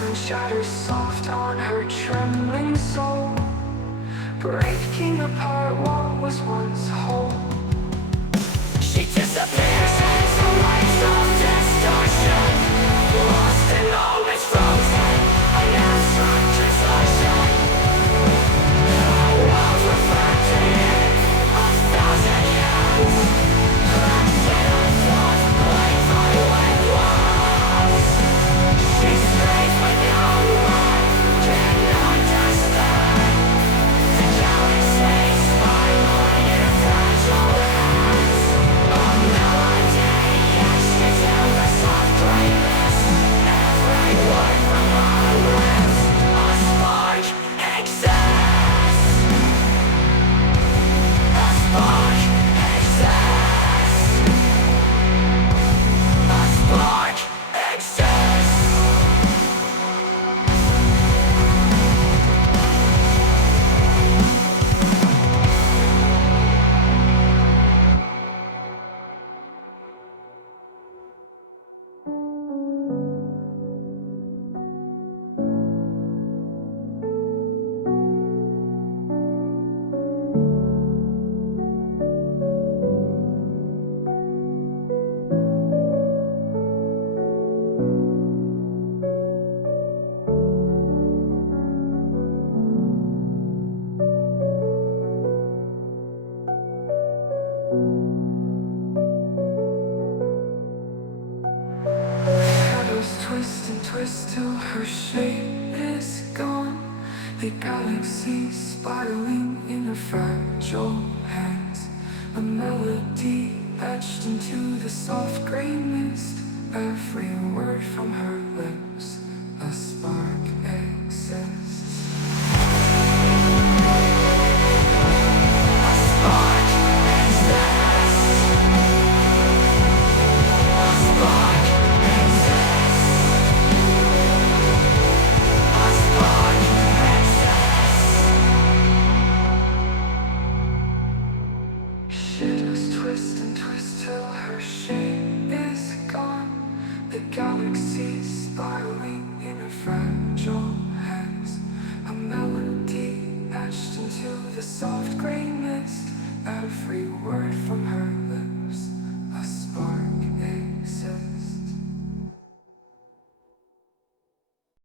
and shatters soft on her trembling soul, breaking apart what was once whole. She disappears into lights of distortion, lost in all its frozen, an abstract distortion. The world reflecting in a thousand years, wrapped in a thought, playful with walls. She strays with no one, cannot understand the galaxies spiraling in her fragile hands. A melody etched into the soft gray mist, every word from her lips, a spark exists. A spark exists. A spark exists. Shadows twist and twist till her shape is gone. The galaxy spiraling in her fragile hands. A melody etched into the soft gray mist. Every word from her lips, a spark exists. A spark exists. A spark exists. A spark exists. Shadows twist and twist till her shape is gone. The galaxy spiraling in her fragile hands. A melody etched into the soft gray mist. Every word from her